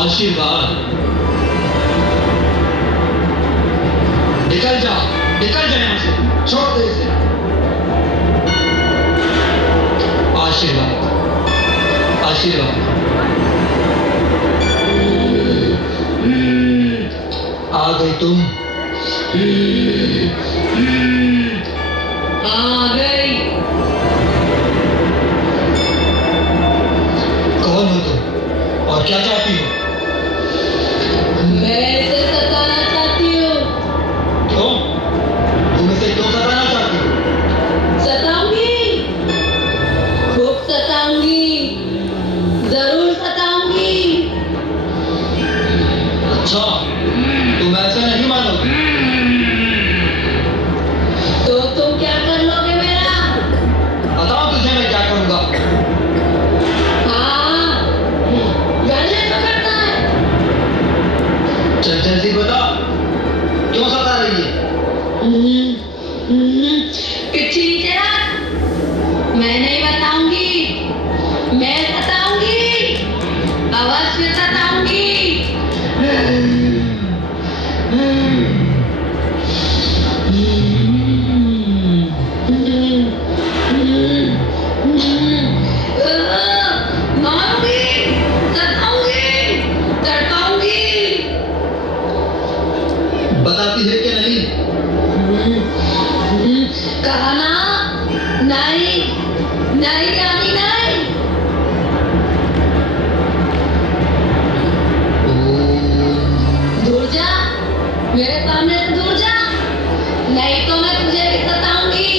आशीर्वाद। निकल जा यहाँ से, छोड़ दे इसे। आशीर्वाद आशीर्वाद। आ गई तुम। आ गई। कौन हो तुम और क्या चाहती हो? मैं इसे सताना चाहती हूँ। क्यों? तुम इसे क्यों सताना चाहती हो? सताऊंगी, खूब सताऊंगी, जरूर सताऊंगी। अच्छा, तुम ऐसे नहीं मानोगे तो तुम क्या कर लोगे मेरा? बताओ तुझे मैं क्या करूंगा। हाँ, करने तो करता है। चल जल्दी बता, क्यों सता रही है? पिच्छी नीचे रख। मैं नहीं बताऊंगी, मैं सताऊंगी, अवश्य सताऊंगी। मारूंगी, सताऊंगी, तड़पाऊंगी। बताती है कि नहीं? कहा ना, नहीं नहीं रानी नहीं। दूर जा, मेरे सामने से दूर जा, नहीं तो मैं तुझे भी सताऊंगी।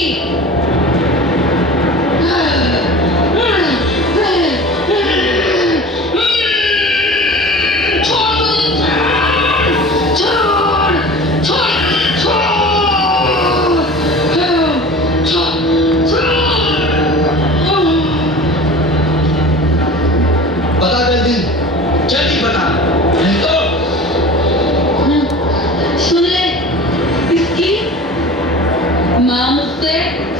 बता जल्दी, जल्दी बता, नहीं तो। सुन ले, इसकी माँ मुझसे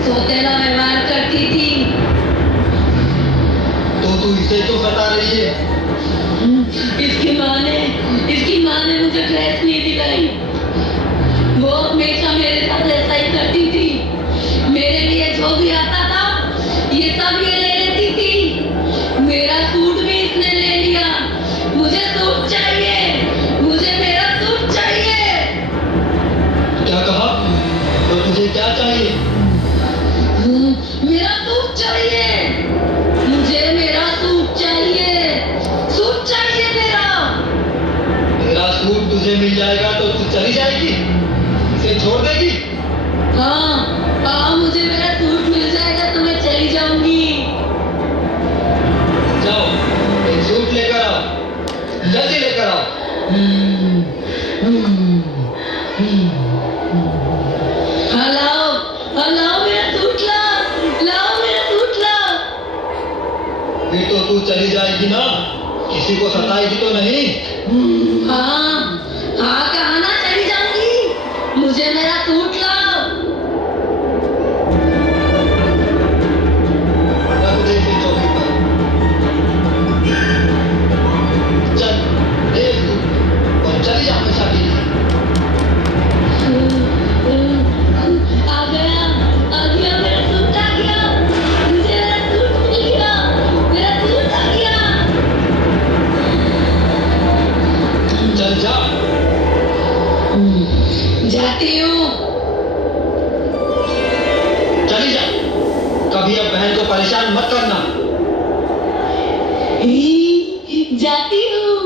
सौतेला व्यवहार करती थी। तो तू इसे क्यों सता रही है? इसकी माँ ने मुझे ड्रेस नहीं दिलाई। वो हमेशा मेरे साथ ऐसा ही करती थी। मेरे लिए जो भी आता था, ये सब ये ले लेती थी। मेरा सूट भी इसने ले लिया। मुझे सूट चाहिए, मुझे मेरा सूट चाहिए। क्या कहा? तो तुझे क्या चाहिए? मेरा सूट चाहिए, मुझे मेरा सूट चाहिए, सूट चाहिए मेरा। तेरा सूट तुझे मिल जाएगा तो तू चली जाएगी, इसे छोड़ देगी? हाँ, मुझे मेरा सूट मिल जाएगा तो मैं चली जाऊंगी। जाओ, एक सूट लेकर आओ, जल्दी लेकर आओ। लाओ मेरा सूट, लाओ मेरा सूट लाओ। फिर तो तू चली जाएगी ना, किसी को सताएगी तो नहीं? हाँ, कहाँ ना चली जाऊंगी, मुझे मेरा सूट लाओ। रख दे इसे चौकी पर। चल, ले सूट और चली जा हमेशा के लिए। आ गया मेरा सूट, आ गया, मुझे मेरा सूट मिल गया, मेरा सूट आ गया। चल जा। जाती हूँ। चली जा, कभी अब बहन को परेशान मत करना। जाती हूँ।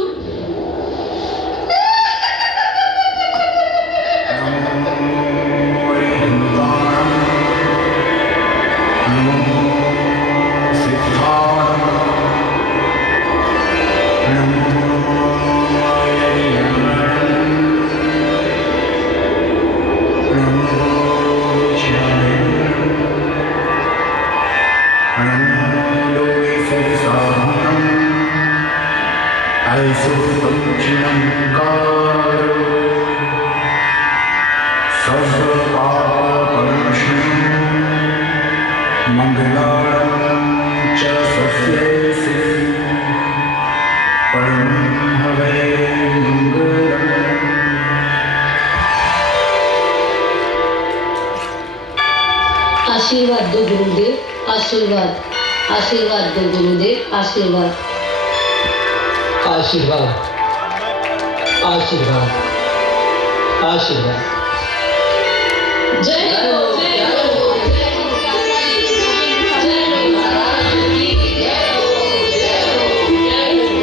मंगलार्थं च सस्येऽसि परं हवै मंगलम्। आशीर्वाद दो गुरुदेव, आशीर्वाद, आशीर्वाद दो गुरुदेव, आशीर्वाद। आशीर्वाद, आशीर्वाद, आशीर्वाद। जय हो, जय हो, जय हो, जय हो महाराज की जय हो, जय हो, जय हो।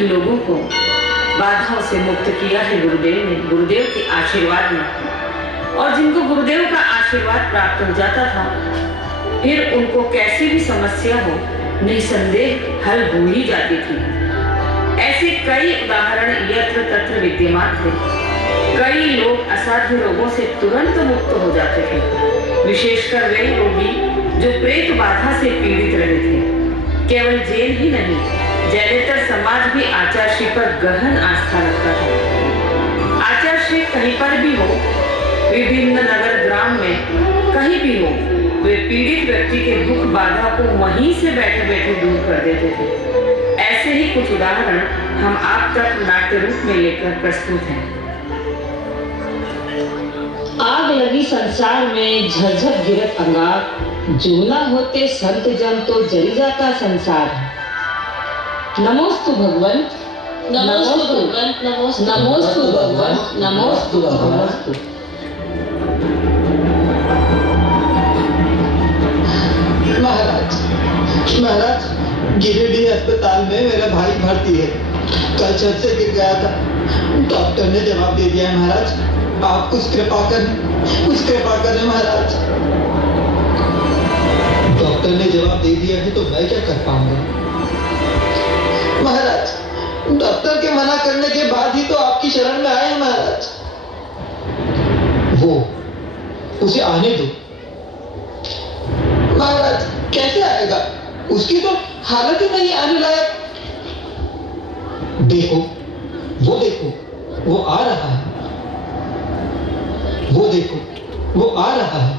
लोगों को बाधाओं से मुक्त किया है गुरुदेव ने, गुरुदेव के आशीर्वाद में। और जिनको गुरुदेव का आशीर्वाद प्राप्त हो जाता था, फिर उनको कैसी भी समस्या हो निसंदेह हल हो ही जाती थी। ऐसे कई उदाहरण यत्र तत्र विद्यमान थे। कई लोग असाध्य रोगों से तुरंत मुक्त हो जाते थे, विशेषकर वे रोगी जो प्रेत बाधा से पीड़ित रहे थे। केवल जेल ही नहीं, ज्यादातर समाज भी आचार्य पर गहन आस्था रखता था। आचार्य कहीं पर भी हो, विभिन्न नगर ग्राम में कहीं भी हो, वे पीड़ित व्यक्ति के दुख बाधा को वहीं से बैठे बैठे दूर कर देते थे। ऐसे ही कुछ उदाहरण हम आप तक नाट्य रूप में लेकर प्रस्तुत हैं। आग लगी संसार में, झरझर गिरत अंगार, जूना होते संत जन तो जल जाता संसार। नमोस्तु भगवन, नमोस्तु भगवन, नमोस्तु भगवन, नमोस्तु भगवन। महाराज, गिरिडीह अस्पताल में मेरा भाई भर्ती है। कल छत से गिर गया था। डॉक्टर ने जवाब दे दिया है महाराज। आप कुछ कृपा करें महाराज। डॉक्टर ने जवाब दे दिया है तो मैं क्या कर पाऊंगा महाराज। डॉक्टर के मना करने के बाद ही तो आपकी शरण में आए हैं महाराज। वो उसे आने दो महाराज। कैसे आएगा? उसकी तो हालत ही नहीं आने लायक। देखो, वो आ रहा है। वो देखो, वो आ रहा है।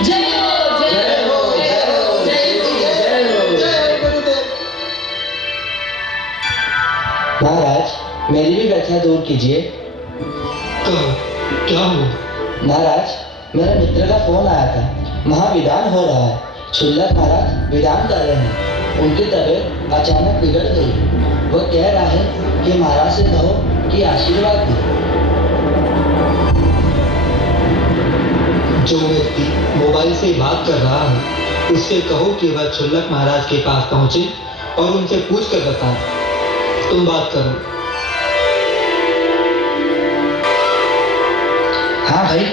जय हो, जय हो, जय हो, जय हो, जय हो, जय हो। महाराज, मेरी भी व्यथा दूर कीजिए। कहो, क्या हुआ? महाराज, मेरे मित्र का फोन आया था। महाविधान हो रहा है। क्षुल्लक महाराज विधान कर रहे हैं। उनकी तबीयत अचानक बिगड़ गई। वो कह रहा है कि महाराज से कहो कि आशीर्वाद दे। जो व्यक्ति मोबाइल से बात कर रहा है उससे कहो कि वह क्षुल्लक महाराज के पास पहुंचे और उनसे पूछ कर बताए। तुम बात करो। हाँ भाई,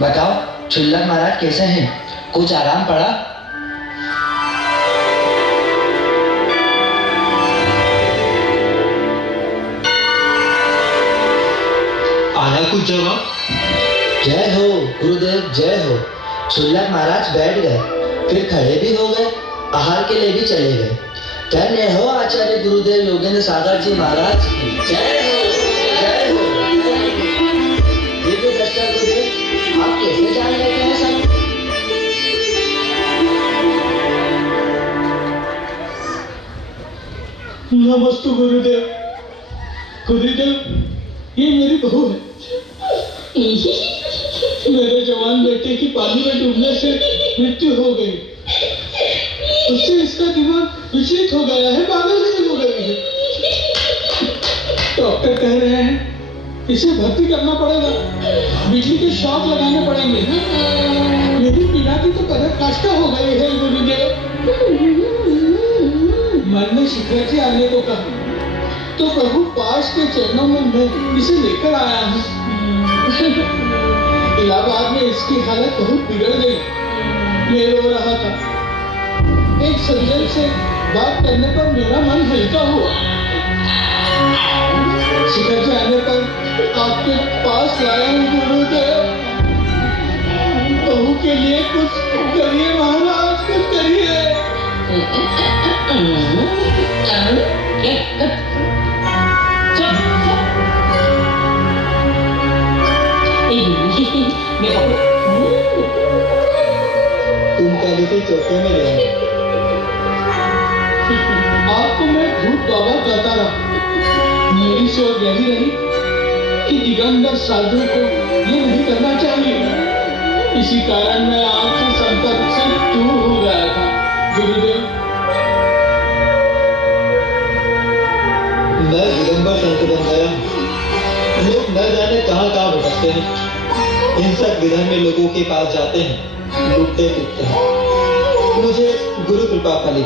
बताओ क्षुल्लक महाराज कैसे हैं? कुछ आराम पड़ा? आया कुछ जवाब? जय हो गुरुदेव, जय हो। क्षुल्लक महाराज बैठ गए, फिर खड़े भी हो गए, आहार के लिए भी चले गए। धन्य हो आचार्य गुरुदेव योगेंद्र सागर जी महाराज। जय हो, जय हो। दिव्य दृष्टा गुरुदेव, आप कैसे जान लेते हैं सब? नमस्ते गुरुदेव। गुरुदेव, ये मेरी बहू है। मेरे जवान बेटे की पानी में डूबने से मृत्यु हो गई। उससे इसका दिमाग विचलित हो गया है, पागल नहीं हो गई है। डॉक्टर कह रहे हैं इसे भर्ती करना पड़ेगा, बिजली के शॉक लगाने पड़ेंगे। मेरी पीड़ा की तो पराकाष्ठा हो गई है गुरुदेव। मन में शिखर जी आने को कहा तो प्रभु पास के चरणों में मैं इसे लेकर आया हूँ। इलाहाबाद में इसकी हालत बहुत बिगड़ गई। मैं रो रहा था। एक सज्जन से बात करने पर मेरा मन हल्का हुआ। शिखर जी आने पर आपके पास लाया हूँ गुरुदेव। बहू के लिए कुछ करिए महाराज, कुछ करिए। तुम कल इसे चौके में ले आओ। आपको मैं झूठ बाबा कहता रहा। मेरी सोच यही रही कि दिगंबर साधु को ये नहीं करना चाहिए। इसी कारण मैं आपसे संपर्क से दूर हो गया था गुरुदेव। मैं दिगंबर संत बन गया। लोग न जाने कहाँ कहाँ भटकते हैं। हिंसक विधर्म में लोगों के पास जाते हैं, लूटते पीटते हैं। मुझे गुरु कृपा फली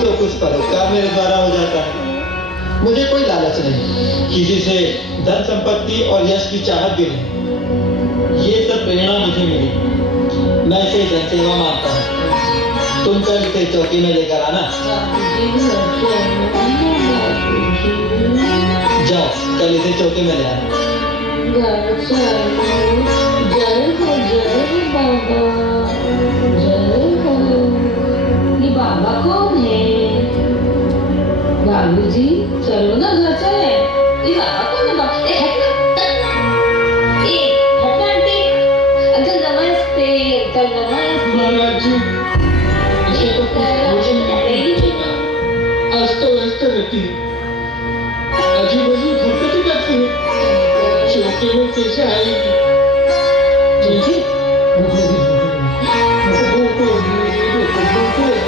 तो कुछ परोपकार मेरे द्वारा हो जाता है। मुझे कोई लालच नहीं, किसी से धन संपत्ति और यश की चाहत भी नहीं। ये सब प्रेरणा मुझे मिली। मैं इसे जनसेवा मानता हूँ। तुम कल इसे चौकी में लेकर आना। जाओ, कल इसे चौकी में ले आना। बाबा कौन है? बाबूजी चलो ना घर चले। ये बाबा कौन है? बाबा आंटी, अंकल नमस्ते। अंकल नमस्ते। महाराज जी, इसे तो अस्त व्यस्त रहती है, अजीब अजीब हरकतें करती है। चौके में कैसे आएगी?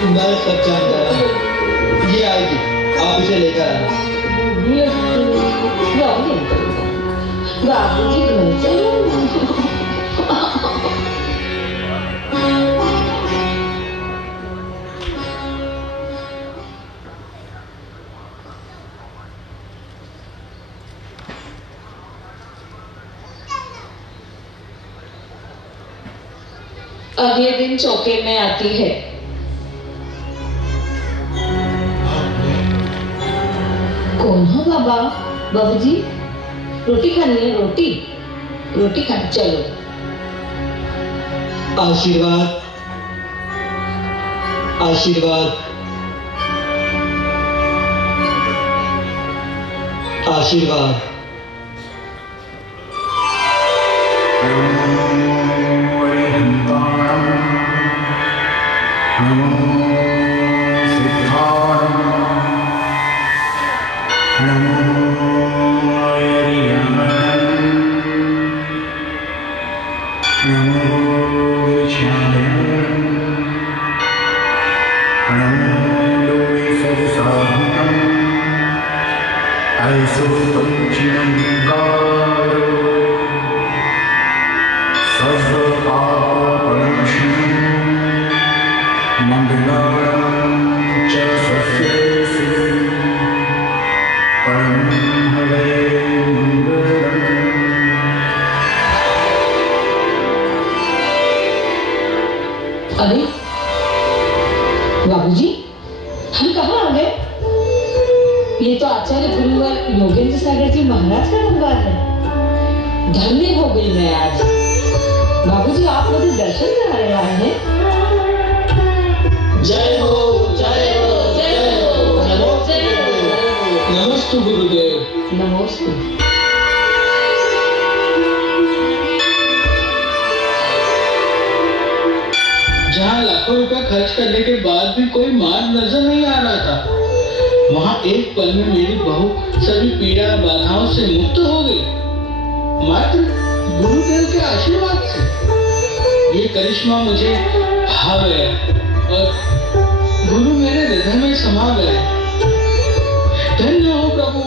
मैं सब जान गया। ये आएगी, आप इसे लेकर आना। बाबूजी घर चलो। अगले दिन चौके में आती है। कौन हो बाबा? बाबूजी रोटी खानी है? रोटी खानी, चलो। आशीर्वाद, आशीर्वाद, आशीर्वाद। नमो पंचमंकारो सर्वपापनाशनम् मंगलानां च सस्येषु परं हवे मंगलम्। अरे बाबूजी, हम कहाँ आ गए? ये तो आचार्य गुरुवर योगेंद्र सागर जी महाराज का दरबार है। धन्य हो गई मैं आज। बाबूजी, आप मुझे दर्शन कराने आए हैं। जय हो जय हो जय हो। नमस्ते गुरुदेव। नमस्ते। जहाँ लाखों रुपए खर्च करने के बाद भी कोई मार्ग नजर नहीं आ रहा था, वहाँ एक पल में मेरी बहू सभी पीड़ा बाधाओं से मुक्त हो गई, मात्र गुरुदेव के आशीर्वाद से। ये करिश्मा मुझे भा गया और गुरु मेरे हृदय में समा गए। धन्य हो प्रभु,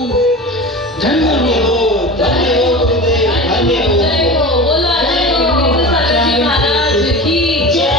धन्य हो, धन्य हो गुरुदेव, धन्य हो। बोला जय हो योगेंद्र सागर जी महाराज की जय।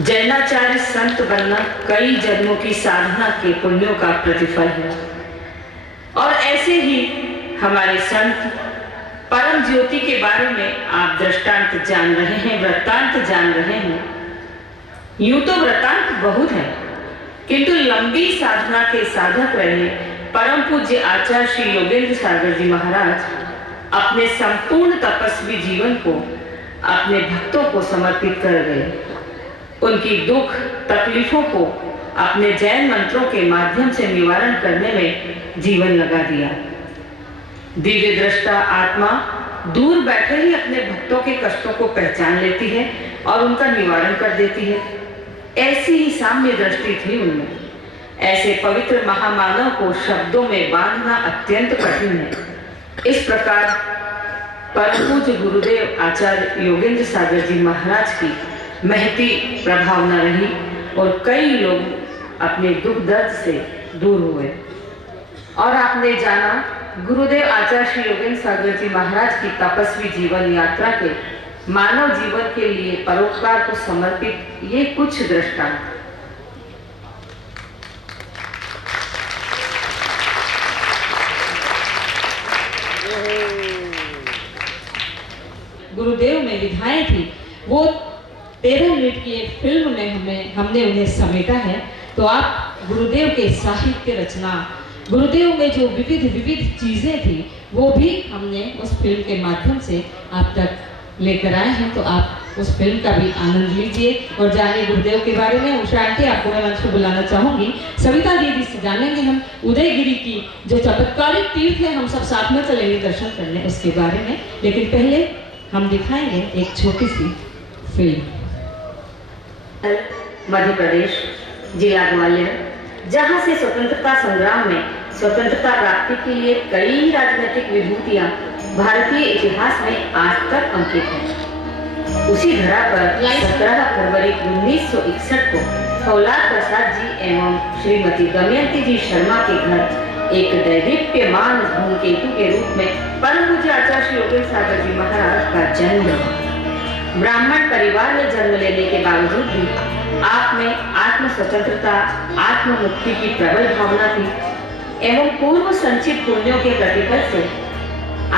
जैनाचार्य संत बनना कई जन्मों की साधना के पुण्यों का प्रतिफल है। और ऐसे ही हमारे संत परम ज्योति के बारे में आप दृष्टांत जान रहे हैं, वृत्तांत जान रहे हैं। यूं तो वृत्तांत बहुत है, किंतु लंबी साधना के साधक रहे परम पूज्य आचार्य श्री योगेंद्र सागर जी महाराज अपने संपूर्ण तपस्वी जीवन को अपने भक्तों को समर्पित कर गए। उनकी दुख तकलीफों को अपने जैन मंत्रों के माध्यम से निवारण करने में जीवन लगा दिया। दिव्य दृष्टा आत्मा दूर बैठे ही अपने भक्तों के कष्टों को पहचान लेती है और उनका निवारण कर देती है। ऐसी ही साम्य दृष्टि थी उनमें। ऐसे पवित्र महामानव को शब्दों में बांधना अत्यंत कठिन है। इस प्रकार परम पूज्य गुरुदेव आचार्य योगेंद्र सागर जी महाराज की महती प्रभावना रही और कई लोग अपने दुख दर्द से दूर हुए। और आपने जाना गुरुदेव आचार्य श्री योगेंद्र सागर जी महाराज की तपस्वी जीवन यात्रा के मानव जीवन के लिए परोपकार को समर्पित ये कुछ दृष्टांत। गुरुदेव में विधाएं थी, वो 13 मिनट की एक फिल्म में हमने उन्हें समेटा है। तो आप गुरुदेव के साहित्य रचना, गुरुदेव में जो विविध चीजें थी वो भी हमने उस फिल्म के माध्यम से आप तक लेकर आए हैं, तो आप उस फिल्म का भी आनंद लीजिए और जानिए गुरुदेव के बारे में। उषा आंटी, आपको मैं मंच पर बुलाना चाहूंगी। सविता दीदी से जानेंगे हम उदयगिरी की जो चमत्कारिक तीर्थ है, हम सब साथ में चलेंगे दर्शन करने उसके बारे में। लेकिन पहले हम दिखाएंगे एक छोटी सी फिल्म। मध्य प्रदेश, जिला ग्वालियर, जहां से स्वतंत्रता संग्राम में स्वतंत्रता प्राप्ति के लिए कई राजनीतिक विभूतियां भारतीय इतिहास में आज तक अंकित हैं। उसी धरा पर 17 फरवरी 1961 को फौलाद प्रसाद जी एवं श्रीमती दमयंती जी शर्मा के घर एक दैदीप्यमान धूमकेतु के रूप में परम पूज्य आचार्य श्री योगेंद्र सागर जी महाराज का जन्म हुआ। ब्राह्मण परिवार में जन्म लेने के बावजूद भी आप में आत्म स्वतंत्रता, आत्म मुक्ति की प्रबल भावना थी एवं पूर्व संचित पुण्यों के प्रतिफल से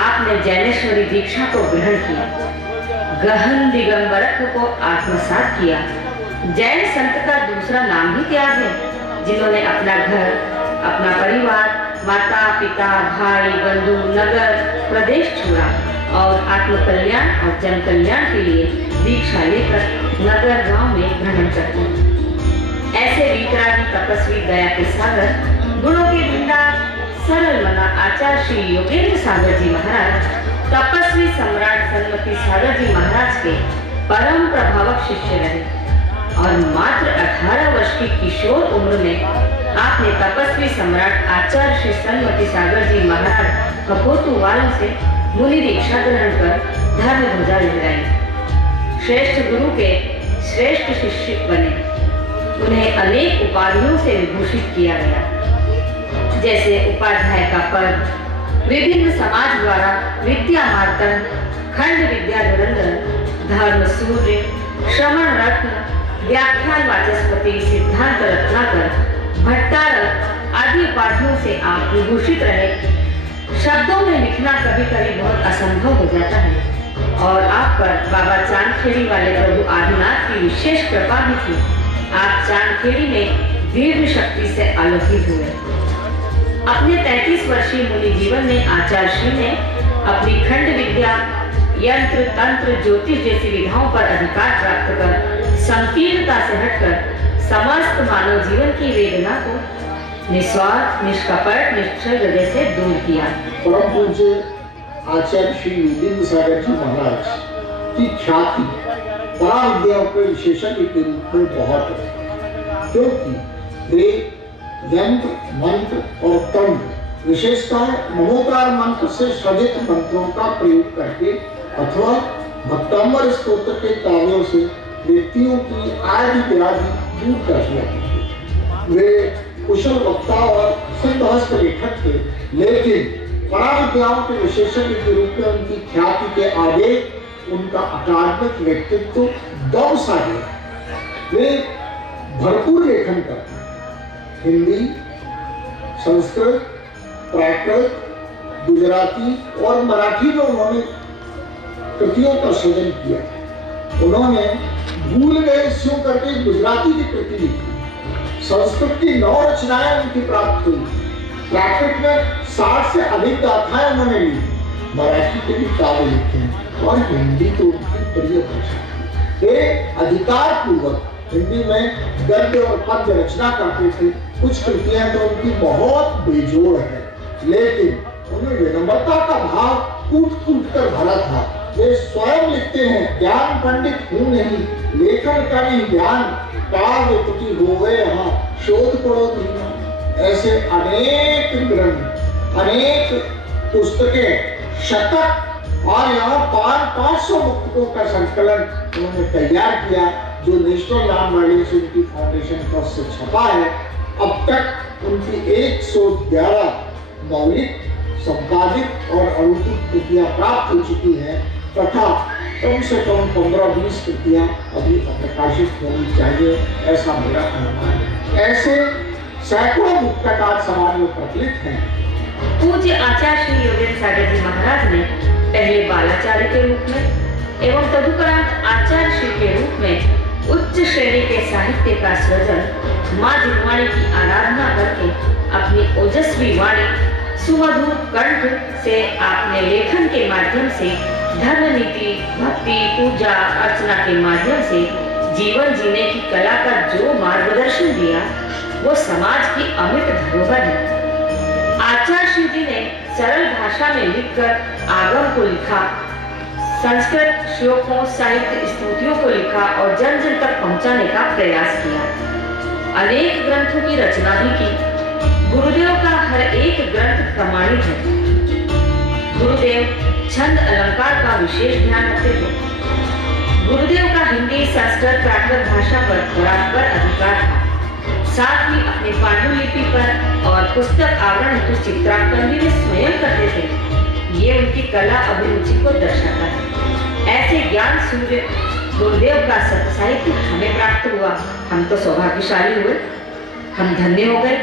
आपने जैनेश्वरी दीक्षा को ग्रहण किया, गहन दिगंबरत्व को आत्मसात किया। जैन संत का दूसरा नाम ही त्याग है, जिन्होंने अपना घर, अपना परिवार, माता पिता, भाई बंधु, नगर, प्रदेश छोड़ा और आत्म कल्याण और जन कल्याण के लिए दीक्षा लेकर नगर गांव में भ्रमण करते हैं। ऐसे वीतरागी तपस्वी, दया के सागर, गुणों के भंडार, सरल मना आचार्य श्री योगेंद्र सागर जी महाराज तपस्वी सम्राट सन्मति सागर जी महाराज के परम प्रभावक शिष्य रहे और मात्र 18 वर्ष की किशोर उम्र में आपने तपस्वी सम्राट आचार्य श्री सन्मति सागर जी महाराज कपोतु वालों से मुनि दीक्षा ग्रहण कर धर्म ध्वजा लहराई। श्रेष्ठ गुरु के श्रेष्ठ शिष्य बने। उन्हें अनेक उपाधियों से विभूषित किया गया, जैसे उपाध्याय का पद, विभिन्न समाज द्वारा विद्या मार्तन, खंड विद्या धुरंधर, धर्म सूर्य, श्रवण रत्न, व्याख्यान वाचस्पति, सिद्धांत रत्नाकर, भट्टारक आदि उपाधियों से आप विभूषित रहे। शब्दों में लिखना कभी कभी बहुत असंभव हो जाता है और आप पर बाबा चांदखेड़ी वाले प्रभु आदिनाथ की विशेष कृपा भी थी। आप चांदखेड़ी में दीर्घ शक्ति से आलोकित हुए। अपने 33 वर्षीय मुनि जीवन में आचार्य श्री ने अपनी खंड विद्या, यंत्र, तंत्र, ज्योतिष जैसी विधाओं पर अधिकार प्राप्त कर संकीर्णता से हटकर समस्त मानव जीवन की वेदना को निस्वार्थ, निष्कपट, निश्चल हृदय से दूर किया। परम पूज्य आचार्य श्री योगेंद्र सागर जी महाराज की ख्याति पराविद्याओं के विशेषज्ञ के रूप में बहुत है, क्योंकि वे यंत्र, मंत्र और तंत्र, विशेषतः नमोकार मंत्र से सज्जित मंत्रों का प्रयोग करके अथवा भक्तांबर स्तोत्र के काव्यों से व्यक्तियों की आदि व्याधि दूर कर दिया करते। वे कुशल वक्ता और सिद्धहस्त लेखक थे, लेकिन पराविद्याओं के विशेषज्ञ के रूप में उनकी ख्याति के आगे उनका अकादमिक व्यक्तित्व दम सा गया। वे भरपूर लेखन करते, हिंदी, संस्कृत, प्राकृत, गुजराती और मराठी में उन्होंने कृतियों का सृजन किया। उन्होंने भूल गए स्यों करके गुजराती की कृति लिखी। संस्कृत की 9 रचनाएं उनकी प्राप्त हुई। प्राकृत में 60 से अधिक गाथाएं उन्होंने ली। मराठी के भी काव्य लिखे और हिंदी तो उनकी प्रिय भाषा। वे अधिकार पूर्वक हिंदी में गद्य और पद्य रचना करते थे। कुछ कृतियां तो उनकी बहुत बेजोड़ है, लेकिन उनमें विनम्रता का भाव कूट-कूट कर भरा था। वे स्वयं लिखते हैं, ज्ञान पंडित हूँ नहीं, लेखन का नहीं ज्ञान, काव्य तुति हो गए यहाँ, शोध पढ़ो धीमा। ऐसे अनेक ग्रंथ, अनेक पुस्तकें, शतक और यहाँ 500 मुक्तकों का संकलन उन्होंने तैयार किया, जो नेशनल लैंड वायलेंस उनकी फाउंडेशन ट्रस्ट से छपा है। अब तक उनकी 111 मौलिक, संपादित और अनुदित कृतियां प्राप्त हो चुकी हैं तथा कम से कम 15-20 कृतियां अभी प्रकाशित होनी चाहिए, ऐसा मेरा अनुमान है। ऐसे सैकड़ों मुक्तकार समाज में प्रचलित हैं। पूज्य आचार्य श्री योगेंद्र सागर जी महाराज ने पहले बालाचार्य के रूप में एवं तदुपरांत आचार्य श्री के रूप में उच्च श्रेणी के साहित्य का सृजन माँ जिनवाणी की आराधना करके अपनी ओजस्वी वाणी, सुमधुर कंठ से आपने लेखन के माध्यम से धर्म नीति, भक्ति, पूजा अर्चना के माध्यम से जीवन जीने की कला का जो मार्गदर्शन दिया वो समाज की अमिट धरोहर है। आचार्य शिव जी ने सरल भाषा में लिखकर आगम को लिखा, संस्कृत श्लोकों, साहित्य स्तुतियों को लिखा और जन जन तक पहुंचाने का प्रयास किया। अनेक ग्रंथों की रचना भी की। गुरुदेव का हर एक ग्रंथ प्रमाणित है। गुरुदेव छंद अलंकार का विशेष ध्यान रखते थे। गुरुदेव का हिंदी, संस्कृत, प्राकृत भाषा पर बराबर अधिकार था। साथ ही अपने पांडुलिपि पर और पुस्तक आवरण हेतु चित्रांकन भी वे स्वयं करते थे। ये उनकी कला अभिरुचि को दर्शाता है। ऐसे ज्ञान सूर्य गुरुदेव का सत साहित्य हमें प्राप्त हुआ। हम तो सौभाग्यशाली हुए, हम धन्य हो गए।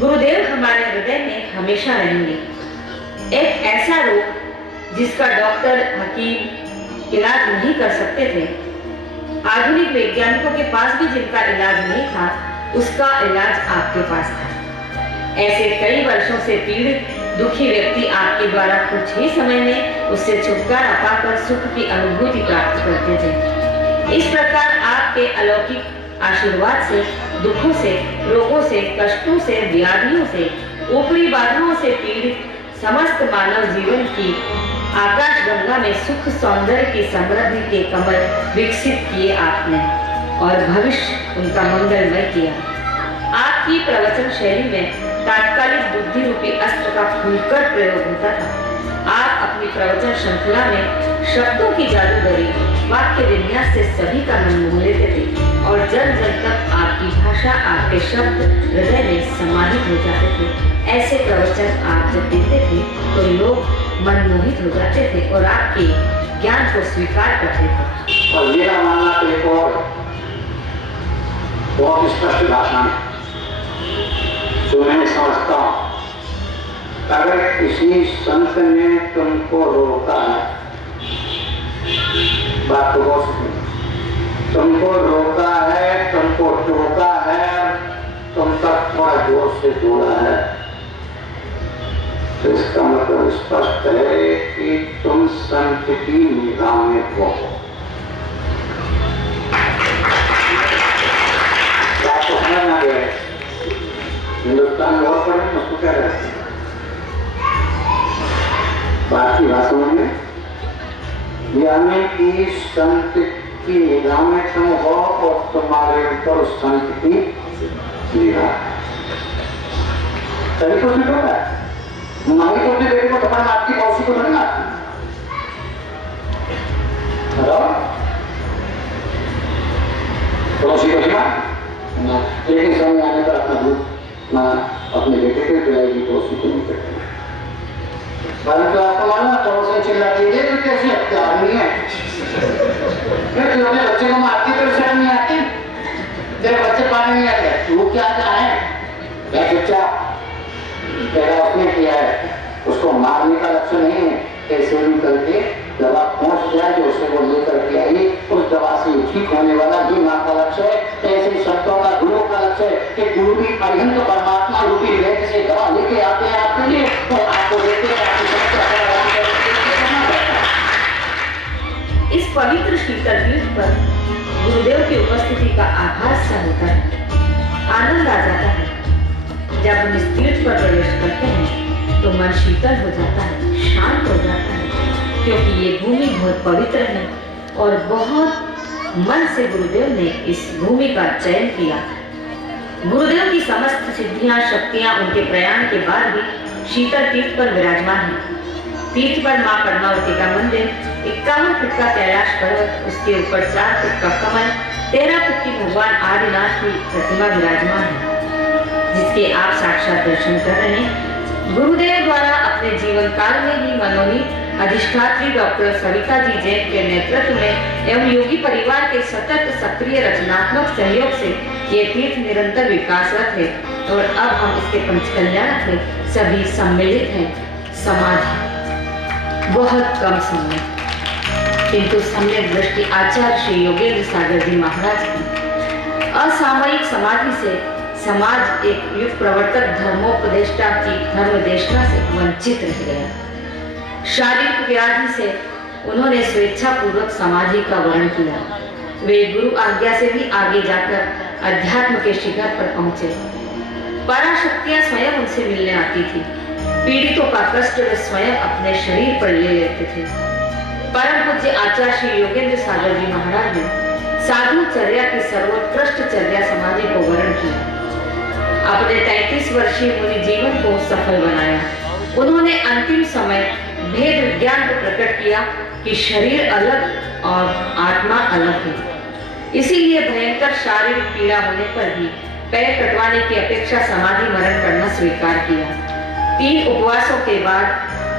गुरुदेव हमारे हृदय में हमेशा रहेंगे। एक ऐसा रोग जिसका डॉक्टर, हकीम इलाज नहीं कर सकते थे, आधुनिक वैज्ञानिकों के पास भी जिनका इलाज नहीं था, उसका इलाज आपके पास था। ऐसे कई वर्षों से पीड़ित दुखी व्यक्ति आपके द्वारा कुछ ही समय में उससे छुटकारा पाकर सुख की अनुभूति प्राप्त करते थे। इस प्रकार आपके अलौकिक आशीर्वाद से दुखों से, रोगों से, कष्टों से, व्याधियों से, ऊपरी बाधाओं से पीड़ित समस्त मानव जीवन की आकाश गंगा में सुख सौंदर्य की समृद्धि के कमल विकसित किए आपने और भविष्य उनका मंगलमय किया। आपकी प्रवचन शैली में तात्कालिक बुद्धि रूपी अस्त्र का खुलकर प्रयोग होता था। आप अपनी प्रवचन श्रृंखला में शब्दों की जादूगरी, वाक्य विन्यास से सभी का मन मोह लेते थे और जन जन तक आपकी भाषा, आपके शब्द हृदय में समाहित हो जाते थे। ऐसे प्रवचन आप जब देते थे तो लोग मनमोहित हो जाते थे और आपके ज्ञान को स्वीकार करते थे। और मेरा मानना तो एक और बहुत स्पष्ट भाषा में जो मैं समझता हूँ, अगर किसी संत ने तुमको रोका है, बात को बहुत सुनिए, तुमको रोका है, तुमको टोका है, तुम तक थोड़ा जोर से जोड़ा है, तो इसका मतलब स्पष्ट है कि तुम संत की निगाह में हो। बात तो समझना है। हिंदुस्तान में बहुत पढ़े, उसको क्या कहते हैं, बात की भाषा में, यानी कि संत की निगाह में तुम हो और तुम्हारे ऊपर संत की निगाह है। तभी तो ठीक होता है। माई तो अपने बेटे को थप्पड़ मारती, पड़ोसी को थोड़ी मारती। पड़ोसी को मारती, लेकिन समय आने पर अपना दूध ना अपने बेटे को पिलाएगी, पड़ोसी को नहीं करती। परंतु आपको मालूम है, पड़ोसी चिल्लाती है तो कैसी हत्यार नहीं है। फिर तू अपने बच्चे को मारती तो शर्म नहीं आती? तेरे बच्चे पानी नहीं आते, तू क्या चाहे? चुपचाप तेरा उसने किया है, उसको मारने का लक्ष्य नहीं है। कैसे भी करके दवा पहुंच जाए जो उसे वो लेकर के आई, उस दवा से ठीक होने वाला ही माँ का लक्ष्य है। ऐसे शब्दों का गुरु का लक्ष्य है कि गुरु भी अरिहंत परमात्मा रूपी लेख से दवा लेके आते हैं आपके लिए और आपको देते हैं। इस पवित्र शीतल तीर्थ पर गुरुदेव की उपस्थिति का आभास सा होता है, आनंद आ जाता है। जब हम इस तीर्थ पर प्रवेश करते हैं तो मन शीतल हो जाता है, शांत हो जाता है, क्योंकि ये भूमि बहुत पवित्र है और बहुत मन से गुरुदेव ने इस भूमि का चयन किया। गुरुदेव की समस्त सिद्धियां, शक्तियां उनके प्रयाण के बाद भी शीतल तीर्थ पर विराजमान है। तीर्थ पर मां पद्मावती का मंदिर, 51 फुट का कैलाश पर्वत, उसके ऊपर 4 फुट का कमल, 13 फुट की भगवान आदिनाथ की प्रतिमा विराजमान है, जिसके आप साक्षात दर्शन कर रहे हैं। गुरुदेव द्वारा अपने जीवन काल में ही मनोनीत अधिष्ठात्री डॉक्टर सविता जी जैन के नेतृत्व में एवं योगी परिवार के सतत सक्रिय रचनात्मक सहयोग से ये तीर्थ निरंतर विकासरत है और अब हम इसके पंचकल्याण में सभी सम्मिलित हैं। समाधि बहुत कम समय, किंतु सम्यक दृष्टि आचार्य श्री योगेंद्र सागर जी महाराज की असामयिक समाधि से समाज एक युग प्रवर्तक धर्मोपदेष्टा की धर्म देशना से वंचित रह गया। शारीरिक व्याधि से उन्होंने स्वेच्छा पूर्वक समाधि का वर्ण किया। वे गुरु आज्ञा से भी आगे जाकर अध्यात्म के शिखर पर पहुंचे। पराशक्तियां स्वयं उनसे मिलने आती थी। पीड़ितों का कष्ट वे स्वयं अपने शरीर पर ले लेते थे। परम पूज्य आचार्य श्री योगेंद्र सागर जी महाराज ने साधु चर्या की सर्वोत्कृष्ट चर्या समाधि को वर्ण किया। अपने 33 वर्षीय मुनि जीवन को सफल बनाया। उन्होंने अंतिम समय भेद विज्ञान को प्रकट किया कि शरीर अलग और आत्मा अलग है। इसीलिए भयंकर शारीरिक पीड़ा होने पर भी पैर कटवाने की अपेक्षा समाधि मरण करना स्वीकार किया। 3 उपवासों के बाद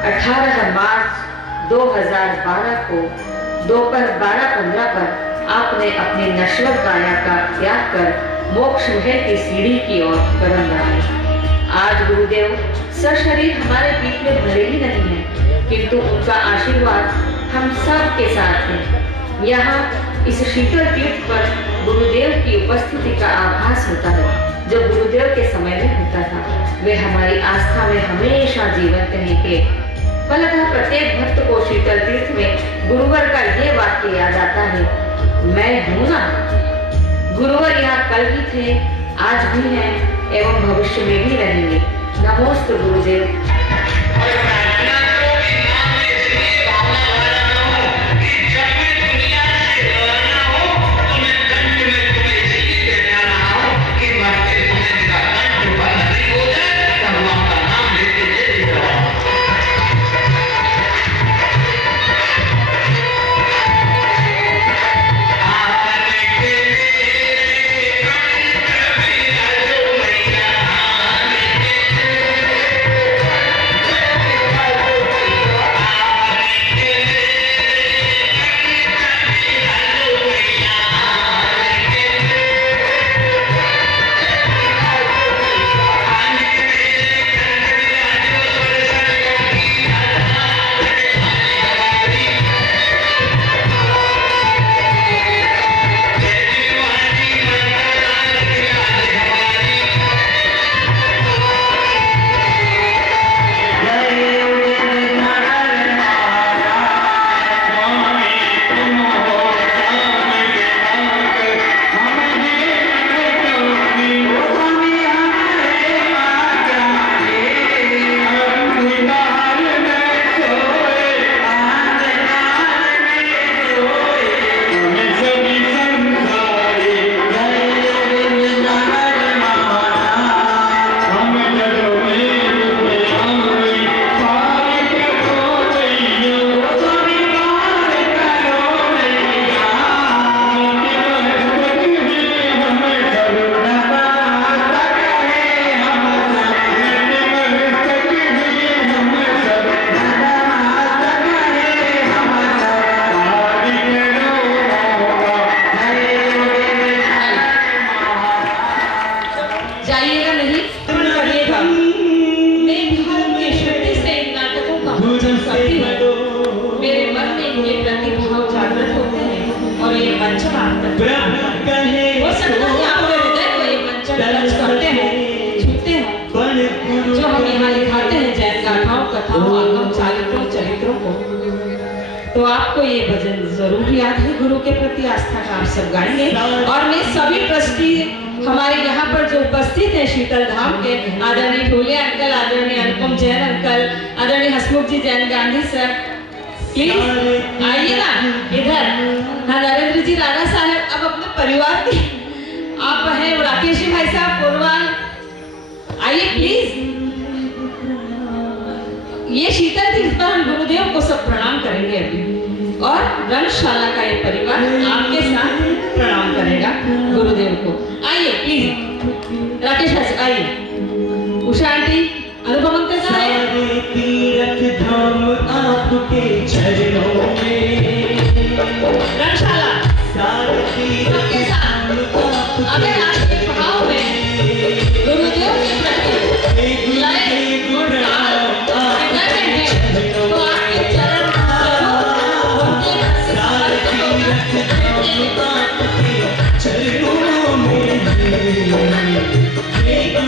18 मार्च 2012 को दोपहर 12:15 पर आपने अपनी नश्वर काया का त्याग कर मोक्ष महल की सीढ़ी की ओर कदम बढ़ाए। आज गुरुदेव सशरीर हमारे बीच में भले ही नहीं है, किंतु उनका आशीर्वाद हम सब के साथ है। यहाँ इस शीतल तीर्थ पर गुरुदेव की उपस्थिति का आभास होता है, जो गुरुदेव के समय में होता था। वे हमारी आस्था में हमेशा जीवंत रहेंगे। फलतः प्रत्येक भक्त को शीतल तीर्थ में गुरुवर का ये वाक्य याद आता है, मैं हूं ना। गुरुवर यहाँ कल भी थे, आज भी हैं एवं भविष्य में भी रहेंगे। नमोस्तु गुरुदेव। तो आपको ये भजन जरूर याद है। गुरु के प्रति आस्था का आप सब गाएंगे। और मैं सभी ट्रस्टी हमारे यहाँ पर जो उपस्थित है शीतल धाम के, आदरणीय ढोले अंकल, आदरणीय अनुपम जैन अंकल, आदरणीय हसमुख जी जैन गांधी सर, प्लीज आइए ना इधर। हाँ, नरेंद्र जी राणा साहब, अब अपने परिवार के आप हैं, राकेश जी भाई साहब पूर्वाल, आइए प्लीज। ये शीतल तीर्थ पर हम गुरुदेव को सब प्रणाम करेंगे अभी, और रंगशाला का ये परिवार आपके साथ प्रणाम करेगा गुरुदेव को। आइए प्लीज, राकेश भाई आइए, उषा आंटी, अनुभव अंकल साहब। तीर्थ धाम आपके चरणों में, रंगशाला सबके साथ अगर आपके भाव में गुरुदेव के प्रति लय और ताल तो आपके चरण चरणों में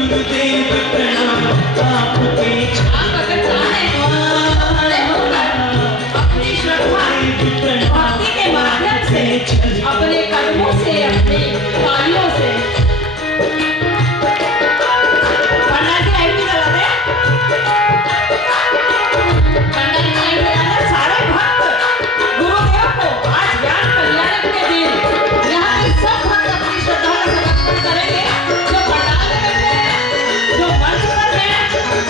गुरुदेव प्रणाम आपके। आप अगर चाहें खड़े होकर अपनी श्रद्धा अपने कदमों से, अपनी तालियों से पंडाल की लाइन निकाला दे। पंडाल की लाइन निकाला। सारे भक्त गुरुदेव को आज ज्ञान कल्याण के दिन यहाँ के सब भक्त अपनी श्रद्धा का समर्पण करेंगे। जो पंडाल में बैठे हैं, जो मंच पर हैं,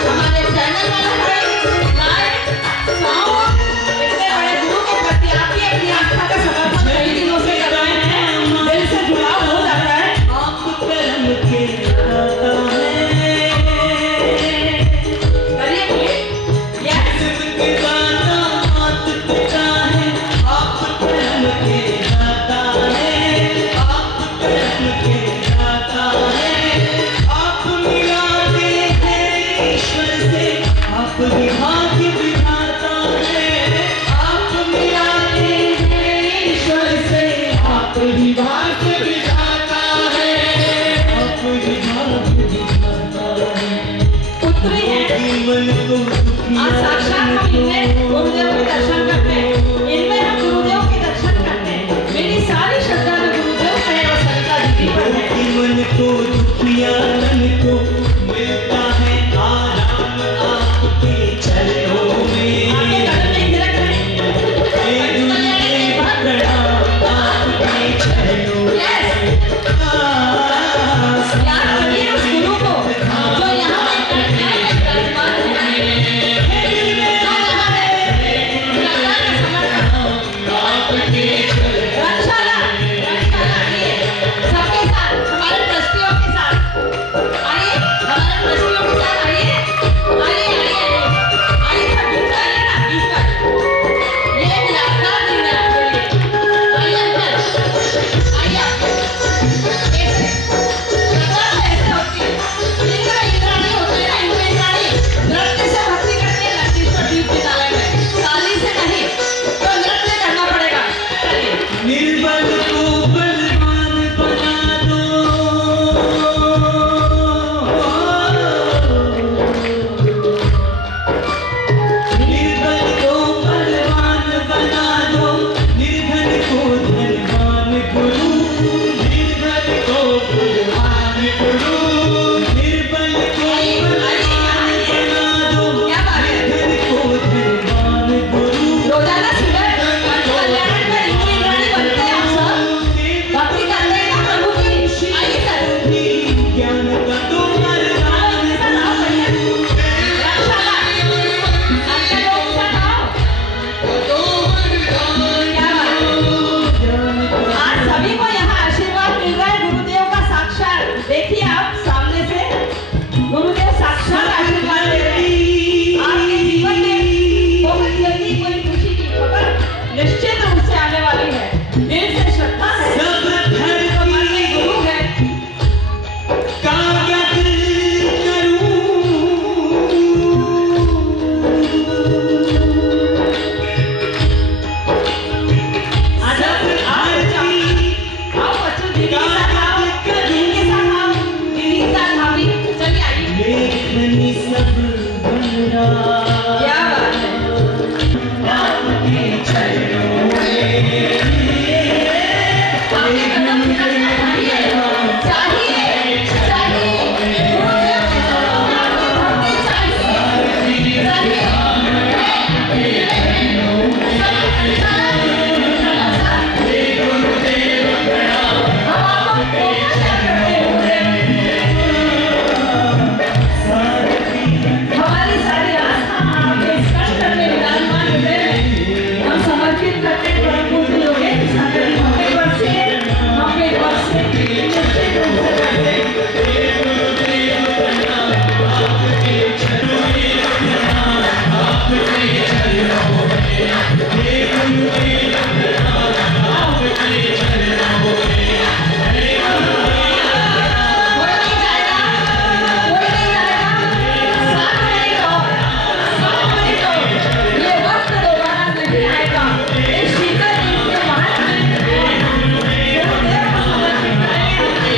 हमारे चैनल वाले भाई, लाइव, साउंड, इतने बड़े गुरु के प्रति आपकी अपनी आस्था का समर्पण कई दिनों से कर रहे हैं, दिल से जुड़ाव हो जाता है। करिए यस। पुत्री है। आज साक्षात हम इनमें गुरुदेव के दर्शन करते हैं, इनमें हम गुरुदेव के दर्शन करते हैं। मेरी सारी श्रद्धा में गुरुदेव पे है और सविता दीदी पर है। मन को दुखिया मन को मिलता है आराम आपके चरणों में। आपके कदम में थिरक रहे आपके चरणों में। याद करिए उस गुरु को जो यहाँ पे विराजमान है। रक्षाला आइए सबके साथ, हमारे ट्रस्टियों के साथ आइए, हमारे ट्रस्टियों के साथ आइए, आइए सब बीच आइए ना, बीच पर ये एक यादगार दिन है आपके लिए। आइए अंकल, आइए आप ऐसे श्रद्धा तो ऐसे होती है, इंद्राणी होते हैं, इंद्राणी नृत्य से भक्ति करते हैं, नरसिंह दीप विद्यालय में ताली से नहीं तो नृत्य करना पड़ेगा। चलिए निर्बल को बलवान बना दो, निर्बल को बलवान बना दो, निर्धन को धनवान गुरु, निर्बल को बलवान गुरु, निर्बल को बलवान बना दो, क्या बात है? निर्धन को धनवान गुरु। रोजाना सुबह पंच कल्याण में इंद्राणी बनते हैं आप सब, भक्ति करते हैं ना प्रभु की। आइए सर ज्ञान का तो वरदान रक्षाला अंकल लोग साथ आओ। क्या बात है? आज सभी को यहाँ आशीर्वाद मिल रहा है गुरुदेव का साक्षात। देखिए आप सामने से गुरुदेव साक्षात आशीर्वाद दे रहे हैं। आपके जीवन में बहुत जल्दी कोई खुशी की खबर निश्चित रूप से आने वाली है। दिल से श्रद्धा है, सब हमारे गुरु है। कागज करूं, सब आरती आओ बच्चों, दीदी के साथ आओ, दीदी के साथ आओ, दीदी के साथ भाभी, चलिए आइए। लेखनी सब बना क्या बात है? आपके चरणों में। आपके कदम निकलना चाहिए, चाहिए, चाहिए। गुरुदेव के चरणों में आपकी भक्ति चाहिए, चाहिए। हम आपको फोकस करते हैं। हमारी सारी आस्था आपके स्कंद में विराजमान हृदय में हम समर्पित करते हैं। परम पूज्य योगेंद्र सागर जी हम एक बार से निश्चित रूप से करते हैं। कोई नहीं जाएगा, कोई नहीं जाएगा। 7 मिनट और, 7 मिनट और। ये वक्त दोबारा नहीं आएगा। इस शीतल दिन के बाद गुरुदेव को समर्पित करेंगे।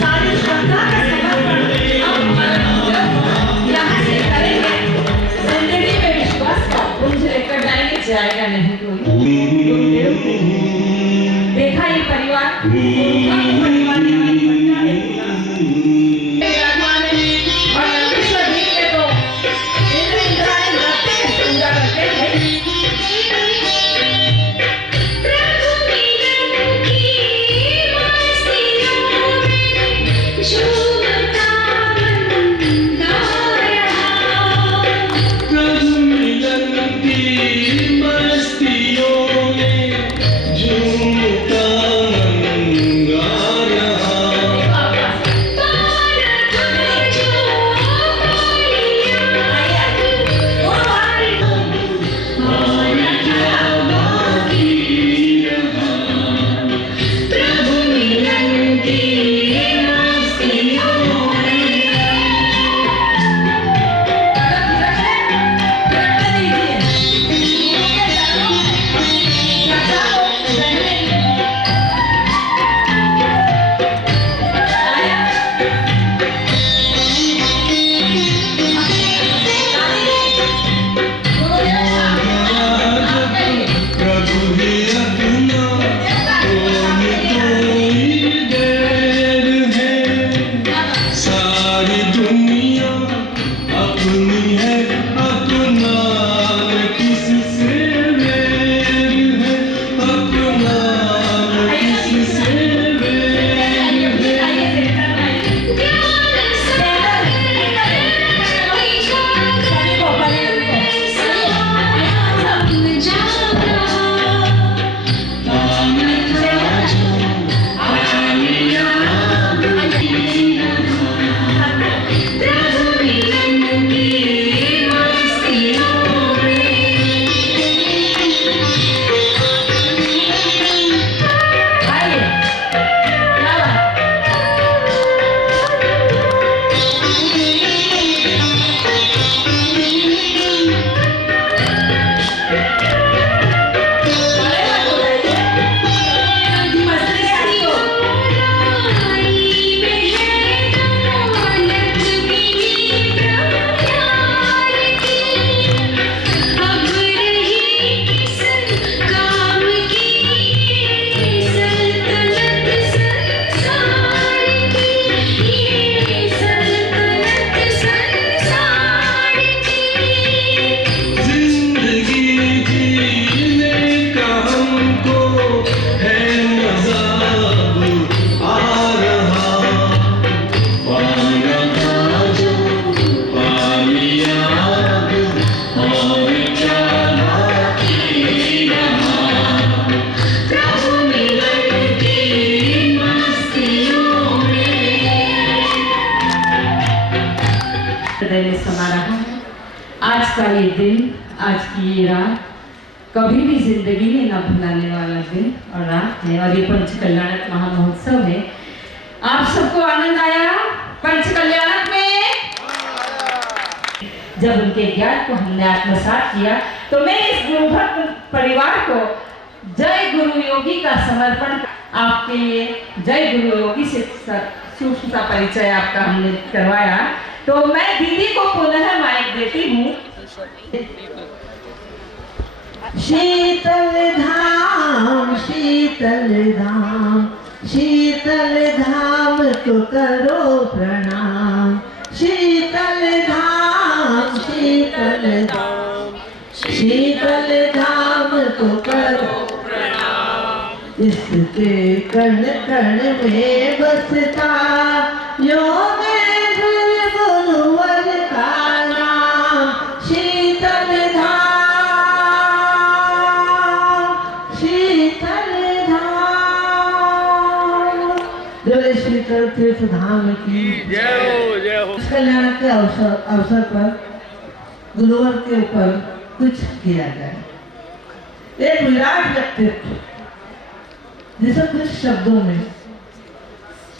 सारी श्रद्धा का समर्पण हम हमारे गुरुदेव को यहाँ से करेंगे। जिंदगी में विश्वास का पुंज लेकर जाएंगे, जाएगा नहीं कोई। गुरुदेव को देखा ये दिन, आज की ये रात कभी भी जिंदगी में न भुलाने वाला दिन और रात है। और ये पंचकल्याणक महामहोत्सव में आप सबको आनंद आया पंचकल्याणक में? जब उनके ज्ञान को हमने आत्मसात किया तो मैं इस गुरु भक्त परिवार को जय गुरु योगी का समर्पण आपके लिए, जय गुरु योगी से सूक्ष्म सा परिचय आपका हमने करवाया, तो मैं दीदी को पुनः माइक देती हूँ। शीतल धाम शीतल धाम शीतल धाम को करो प्रणाम, शीतल धाम शीतल धाम शीतल धाम को करो प्रणाम। इसके कण कण में बसता योगेश्वर गुरुवर का नाम, शीतल धाम शीतल धाम। जय शीतल तीर्थ धाम की जय हो। कल्याण के अवसर पर गुरुवर के ऊपर कुछ किया जाए। एक विराट व्यक्तित्व जिसे कुछ शब्दों में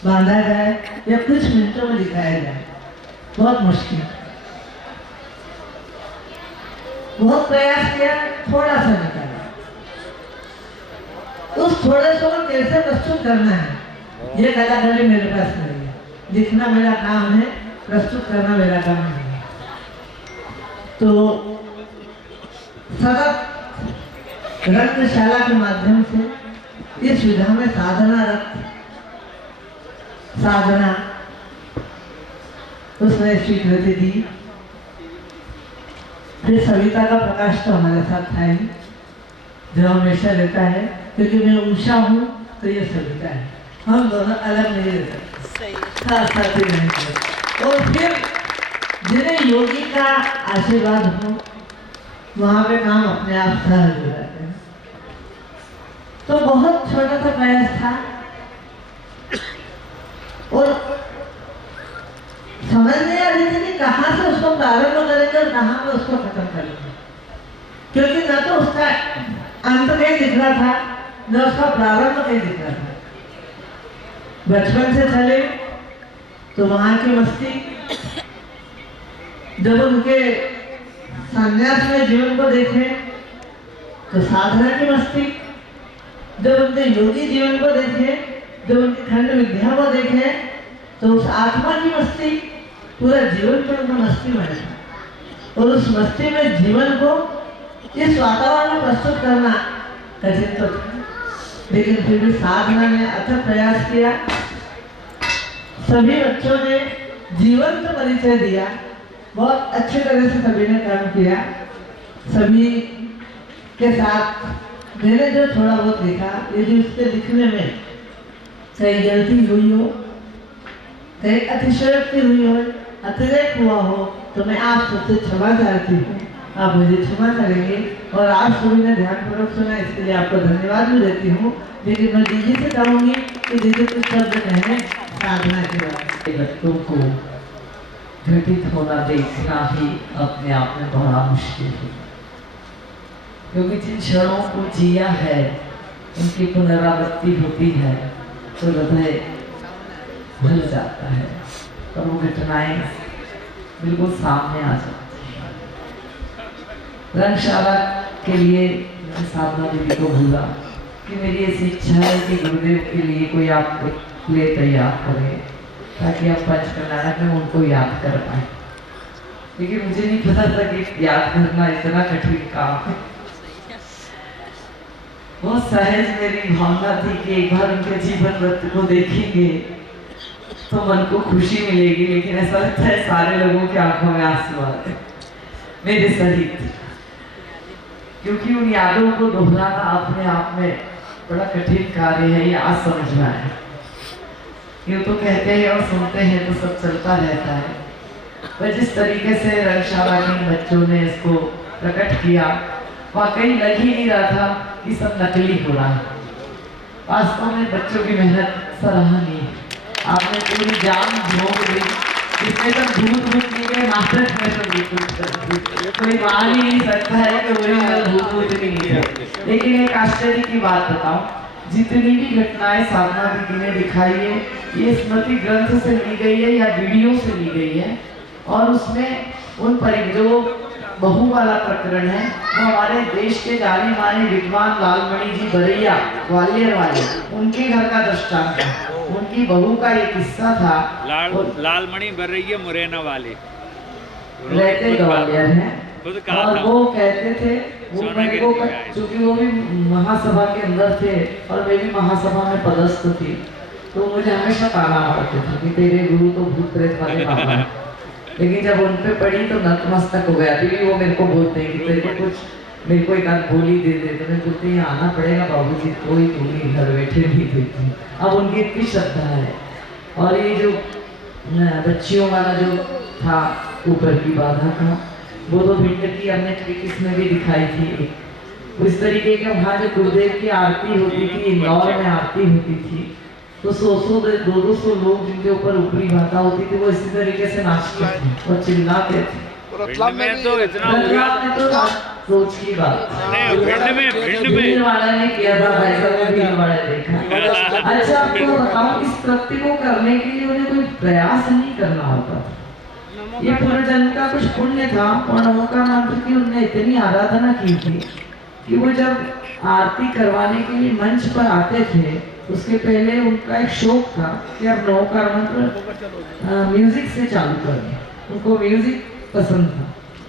बांधा जाए या कुछ मिनटों में दिखाया जाए, बहुत मुश्किल। बहुत प्रयास किया, थोड़ा सा निकाला। उस थोड़े से को कैसे प्रस्तुत करना है, ये कलाकारी मेरे पास नहीं है। लिखना मेरा काम है, प्रस्तुत करना मेरा काम नहीं है। तो सतत रंगशाला के माध्यम से इस विधा में साधना उसने स्वीकृति दी। फिर सविता का प्रकाश तो हमारे साथ था ही, जो हमेशा रहता है, क्योंकि मैं उषा हूँ तो ये सविता है, हम दोनों अलग नहीं रहते, साथ साथ ही रहेंगे। और फिर जिन्हें योगी का आशीर्वाद हो वहाँ पे काम अपने आप सहज हो जाते हैं। तो बहुत छोटा सा प्रयास था और समझ नहीं आ रही थी कि कहाँ से उसको प्रारंभ करेंगे और कहाँ पे उसको खत्म करेंगे, क्योंकि न तो उसका अंत कहीं दिख रहा था न उसका प्रारंभ कहीं दिख रहा था। बचपन से चले तो वहाँ की मस्ती, जब उनके संन्यास में जीवन को देखे तो साधना की मस्ती, जब उनके योगी जीवन को देखे, जब उनकी खंड विद्या को देखे तो उस आत्मा की मस्ती, पूरा जीवन पर उनका मस्ती में था। और उस मस्ती में जीवन को इस वातावरण में प्रस्तुत करना कठिन तो था, लेकिन फिर भी साधना ने अथक प्रयास किया। सभी बच्चों ने जीवंत परिचय दिया, बहुत अच्छे तरह से सभी ने काम किया। सभी के साथ मैंने जो थोड़ा बहुत लिखा, यदि उसके लिखने में कहीं गलती हुई हो, कहीं अतिशयोक्ति हुई हो, अतिरेक हुआ हो, तो मैं आप सबसे क्षमा चाहती हूँ, आप मुझे क्षमा करेंगे। और आप सभी ने ध्यानपूर्वक सुना, इसके लिए आपको धन्यवाद भी देती हूँ। लेकिन मैं दीदी से कहूँगी कि दीदी कुछ शब्द कहें साधना के बारे में। बच्चों को घटित होना देखना ही अपने आप में बड़ा मुश्किल है, क्योंकि जिन क्षणों को जिया है उनकी पुनरावृत्ति होती है तो हृदय भर जाता है और वो घटनाएं बिल्कुल सामने आ जाती हैं। रंगशाला के लिए मैंने साधना दीदी को बोला कि मेरी ऐसी इच्छा है कि गुरुदेव के लिए कोई आप एक प्ले तैयार करें ताकि आप पंचकल्याणक में उनको याद कर पाए। लेकिन मुझे नहीं पता था कि याद करना इतना कठिन काम है। बहुत सहज मेरी भावना थी कि एक बार उनके जीवन वृत्त को देखेंगे तो मन को खुशी मिलेगी, लेकिन ऐसा लगता है सारे लोगों की आंखों में आंसू आते हैं, मेरे सहित, क्योंकि उन यादों को दोहराना अपने आप में बड़ा कठिन कार्य है। ये आज समझना है। यूँ तो कहते हैं और सुनते हैं तो सब चलता रहता है, पर जिस तरीके से रंगशाला के बच्चों ने इसको प्रकट किया, वाकई लग ही नहीं रहा था कि सब नकली हो रहा है। वास्तव में बच्चों की मेहनत सराहनीय है। आपने पूरी जान झोंक दी, इसमें तक भूत नहीं गए, नाटक में तो बिल्कुल कोई मान ही नहीं सकता है कि भूत नहीं है। लेकिन एक आश्चर्य की बात बताऊं, जितनी भी घटनाएं साधना दीदी ने दिखाई है ये स्मृति ग्रंथ से ली गई है या वीडियो से ली गई है। और उसमें उन जो बहू वाला प्रकरण है वो हमारे देश के जाने माने विद्वान लालमणि जी बरैया ग्वालियर वाले, उनके घर का दृष्टांत है। उनकी बहू का ये किस्सा था। लालमणि बरैया मुरैना वाले रहते ग्वालियर हैं और वो कहते थे, वो मेरे को चूंकि वो भी महासभा के अंदर थे और मैं भी महासभा में पदस्थ थी, तो मुझे हमेशा ताना मारते थे कि तेरे गुरु तो भूत प्रेत वाले बाबा हैं। लेकिन जब उन पे पड़ी तो नतमस्तक हो गया। अभी वो मेरे को बोलते हैं कि तेरे को कुछ, मेरे को एक आध गोली दे दे, तो मैं बोलती हूँ आना पड़ेगा बाबूजी, कोई गोली घर बैठे नहीं देती। अब उनकी इतनी श्रद्धा है। और ये जो बच्चियों वाला जो था ऊपर की बाधा का, वो तो भिंड की हमने क्रिकेट में भी दिखाई थी। इस तरीके के वहाँ जो गुरुदेव की आरती होती थी, इंदौर में आरती होती थी, तो 100-200 लोग जिनके ऊपर ऊपरी बाधा होती थी वो इसी तरीके से नाचते थे और चिल्लाते थे। तो इतना सोच की बात वाला ने किया था, वाला देखा। अच्छा आपको बताऊं, इस कृत्य को करने के लिए उन्हें कोई प्रयास नहीं करना होता था। ये पूरे जन्म का कुछ पुण्य था और नमो का मंत्र की उन्होंने इतनी आराधना की थी कि वो जब आरती करवाने के लिए मंच पर आते थे उसके पहले उनका एक शौक था कि अब नमोकार मंत्र म्यूजिक से चालू करें। उनको म्यूजिक पसंद था,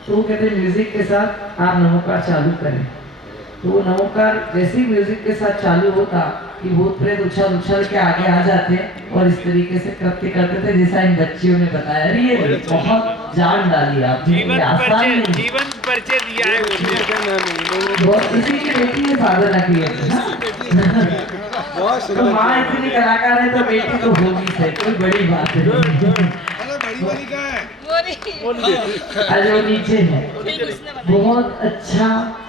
तो वो कहते म्यूजिक के साथ आप नमोकार चालू करें। तो वो नमोकार जैसे ही म्यूजिक के साथ चालू होता कि भूत प्रेत उछल उछल के आगे आ जाते और इस तरीके से कृत्य करते थे, जैसा इन बच्चियों ने बताया। अरे ये बहुत जान डाली आप, आसान नहीं, जीवन परिचय दिया है बहुत इसी की बेटी ने साधना की है। तो माँ इतनी कलाकार है तो बेटी तो होगी सही, कोई बड़ी बात है। आज वो नीचे है। बहुत अच्छा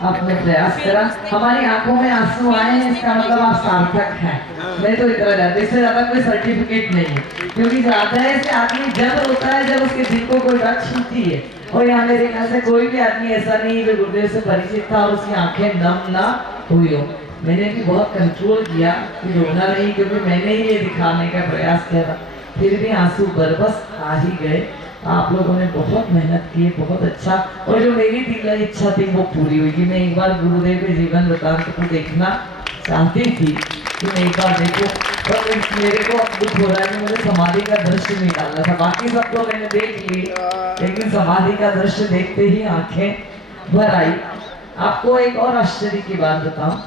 आपने प्रयास करा, हमारी आंखों में आंसू आए हैं, इसका मतलब आप सार्थक हैं। मैं तो इतना जानती, इससे ज्यादा कोई सर्टिफिकेट नहीं है, क्योंकि ज्यादा है से आदमी जब होता है जब उसके दिल को कोई बात छूती है। और यहाँ मेरे ख्याल से कोई भी आदमी ऐसा नहीं जो गुरुदेव से परिचित था और उसकी आंखें नम ना हुई हो। मैंने भी बहुत कंट्रोल किया कि रोना नहीं, क्योंकि मैंने ही ये दिखाने का प्रयास किया था, फिर भी आंसू बरबस आ ही गए। आप लोगों ने बहुत मेहनत की, बहुत अच्छा। और जो मेरी दिल की इच्छा थी वो पूरी हुई कि मैं एक बार गुरुदेव के जीवन वृत्तांत को देखना चाहती थी कि मैं एक बार देखूं, पर मेरे को अब दुख हो रहा है कि मुझे समाधि का दृश्य नहीं डालना था। बाकी सब तो मैंने देख ली, लेकिन समाधि का दृश्य देखते ही आंखें भर आई। आपको एक और आश्चर्य की बात बताऊं,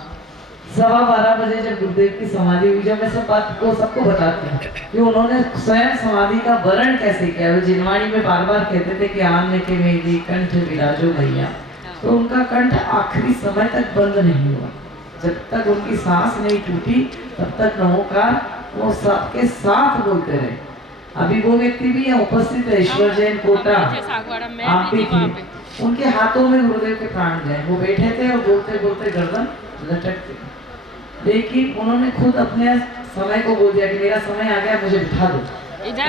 12:15 बजे जब गुरुदेव की समाधि हुई, जब मैं सब बात को सबको बताती हूँ कि उन्होंने स्वयं समाधि का वर्ण कैसे किया। वो जिनवाणी में बार बार कहते थे कि आन के मेरी कंठ विराजो भैया, तो उनका कंठ आखिरी समय तक बंद नहीं हुआ। जब तक उनकी सांस नहीं टूटी तब तक नमोकार वो सबके साथ बोलते रहे। अभी वो व्यक्ति भी यहाँ उपस्थित है, ईश्वर जैन कोटा, आप भी थे। उनके हाथों में गुरुदेव के प्राण गए, वो बैठे थे और बोलते बोलते गर्दन लटकते, लेकिन उन्होंने खुद अपने समय को बोल दिया कि मेरा समय आ गया, मुझे बिठा दो। इधर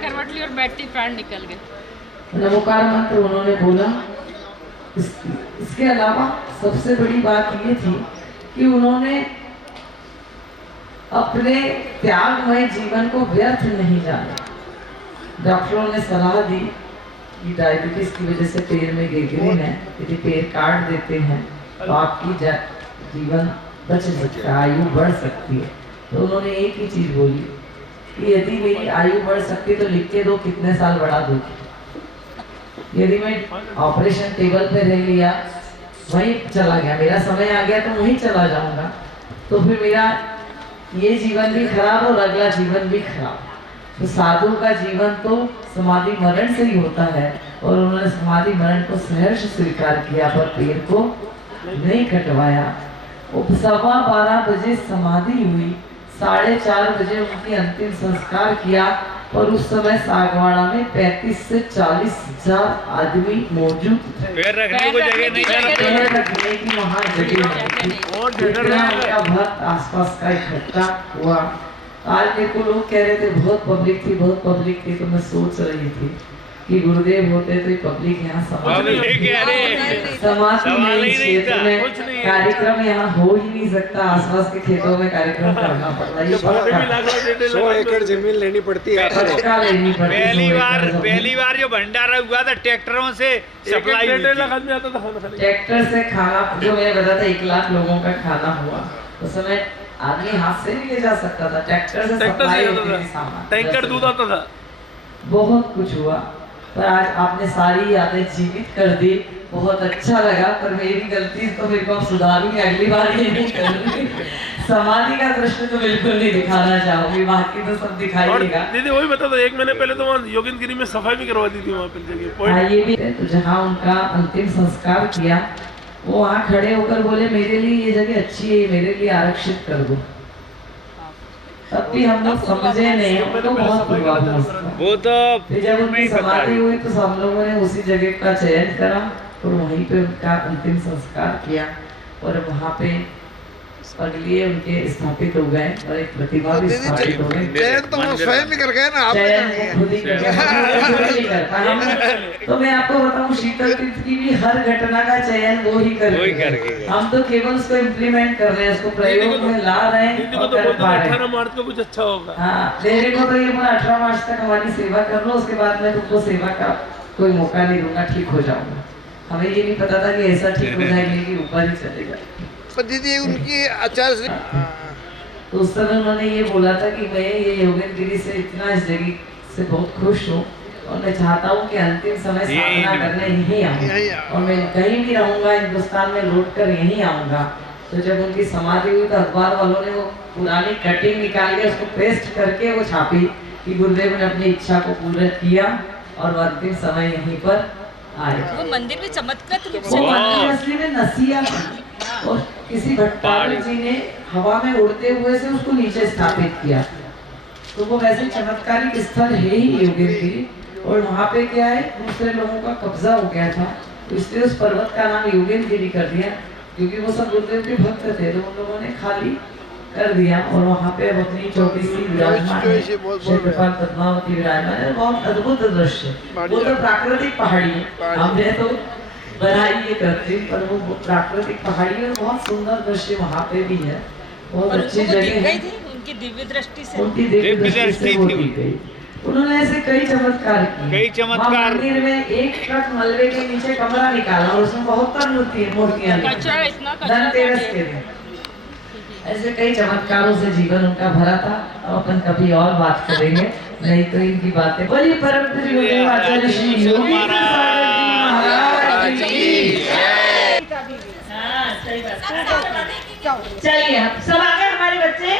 करवट ली और बैठती प्राण निकल गए। नमोकार मंत्र उन्होंने बोला। इसके अलावा सबसे बड़ी बात ये थी कि उन्होंने अपने त्यागमय जीवन को व्यर्थ नहीं जाना। डॉक्टरों ने सलाह दी कि डायबिटीज की वजह से पैर में गैंग्रीन है, यदि पैर काट देते हैं तो आपकी जीवन बच सकता है, आयु बढ़ सकती है। तो उन्होंने एक ही चीज बोली कि यदि मेरी आयु बढ़ सकती तो लिख के दो कितने साल बढ़ा दोगी। यदि मैं ऑपरेशन टेबल पे रह लिया, वहीं चला गया, मेरा समय आ गया तो वहीं चला जाऊंगा, तो फिर मेरा ये जीवन भी खराब और अगला जीवन भी खराब। तो साधु का जीवन तो समाधि मरण से ही होता है, और उन्होंने समाधि मरण को सहर्ष स्वीकार किया, पर पैर को नहीं कटवाया। 12:15 बजे समाधि हुई, 4:30 बजे उनकी अंतिम संस्कार किया, और उस समय सागवाड़ा में 35 से 40 हजार आदमी मौजूद थे। पैर रखने को जगह नहीं, पैर रखने की वहाँ जगह नहीं थी। भक्त आसपास का इकट्ठा हुआ। आज मेरे को लोग कह रहे थे बहुत पब्लिक थी, बहुत पब्लिक थी, तो मैं सोच रही थी कि गुरुदेव होते तो पब्लिक यहाँ समाधि क्षेत्र में कार्यक्रम यहाँ हो ही नहीं सकता, आसपास के खेतों में कार्यक्रम करना पड़ता है। 100 एकड़ जमीन लेनी पड़ती है, पहली बार जो भंडारा हुआ था ट्रैक्टरों से सप्लाई ट्रैक्टर से खाना, जो मैंने बताया था 1 लाख लोगों का खाना हुआ। उस समय आदमी हाथ से नहीं ले जा सकता था, ट्रैक्टर से सप्लाई होती थी सामान, टैंकर दूध आता था, बहुत कुछ हुआ। पर आज आपने सारी यादें जीवित कर दी, बहुत अच्छा लगा। पर मेरी गलती तो मेरे को सुधारूंगी, अगली बार ये नहीं करूंगी। समाधि का दृश्य तो बिल्कुल नहीं दिखाना चाहूंगी, बाकी तो सब दिखाई देगा। दीदी वही बता दो, 1 महीने पहले तो वहाँ योगिंदगिरी में सफाई भी करवा दी थी वहाँ पे। ये भी तो जहाँ उनका अंतिम संस्कार किया, वो वहाँ खड़े होकर बोले मेरे लिए ये जगह अच्छी है, मेरे लिए आरक्षित कर दो। तब भी हम लोग समझे नहीं, तो बहुत वो तो जब उनकी समाधि हुई तो सब लोगों ने उसी जगह का चयन करा और वहीं पे उनका अंतिम संस्कार किया, और वहाँ पे अगली उनके स्थापित हो गए और एक प्रतिमा भी स्थापित हो गई। चयन तो वो स्वयं ही कर गए ना, चयन खुद ही करता है। तो मैं आपको बताऊं, शीतल तीर्थ की भी हर घटना का चयन वो ही कर, हम तो केवल उसको इम्प्लीमेंट कर रहे हैं, उसको प्रयोग में ला रहे हैं और कर पा रहे हैं। 18 मार्च को कुछ अच्छा होगा। हाँ, मेरे को तो ये 18 मार्च तक हमारी सेवा कर लो, उसके बाद में तुमको सेवा का कोई मौका नहीं दूंगा, ठीक हो जाऊंगा। हमें ये नहीं पता था कि ऐसा ठीक हो जाएगी कि ऊपर ही चलेगा। दीदी उनकी आचार से तो उस समय उन्होंने ये बोला था कि मैं ये योगिंदगिरी से इतना इस जगह से बहुत खुश हूँ, और मैं चाहता हूँ कि अंतिम समय साधना करने यहीं आऊँ और मैं कहीं भी रहूँगा हिंदुस्तान में लौट कर यहीं आऊँगा। तो जब उनकी समाधि हुई तो अखबार वालों ने वो पुरानी कटिंग निकाल के उसको पेस्ट करके वो छापी कि गुरुदेव ने अपनी इच्छा को पूरा किया और वो अंतिम समय यहीं पर आए। वो मंदिर भी चमत्कृत रूप वो से मंदिर असली में नसिया था और किसी भट्टाचार्य जी ने हवा में उड़ते हुए से उसको नीचे स्थापित किया। तो वो वैसे चमत्कारिक स्थल है ही योगिनगिरी और वहाँ पे क्या है दूसरे लोगों का कब्जा हो गया था, तो इसलिए उस पर्वत का नाम योगिनगिरी कर दिया क्योंकि वो सब गुरुदेव के भक्त थे। तो उन लोगों ने खाली कर दिया और वहाँ पे अपनी छोटी सी विराजमान है, क्षेत्रपाल पद्मावती विराजमान है। बहुत अद्भुत दृश्य, वो तो प्राकृतिक पहाड़ी है, हमने तो बनाई ये करते पर वो प्राकृतिक पहाड़ी है, बहुत सुंदर दृश्य वहाँ पे भी है, बहुत अच्छी जगह है। उनकी दिव्य दृष्टि से उनकी दिव्य दृष्टि से वो दी गई। उन्होंने ऐसे कई चमत्कार किए। कई चमत्कार। मंदिर में एक ट्रक मलबे के नीचे कमरा निकाला और उसमें 72 मूर्तियां धनतेरस के दिन। ऐसे कई चमत्कारों से जीवन उनका भरा था। अब अपन कभी और बात करेंगे, नहीं तो इनकी बातें। बोलिए परम पूज्य गुरुदेव आचार्य श्री योगी महाराज की जय। हाँ, सही बात। चलिए सब आ गए हमारे बच्चे।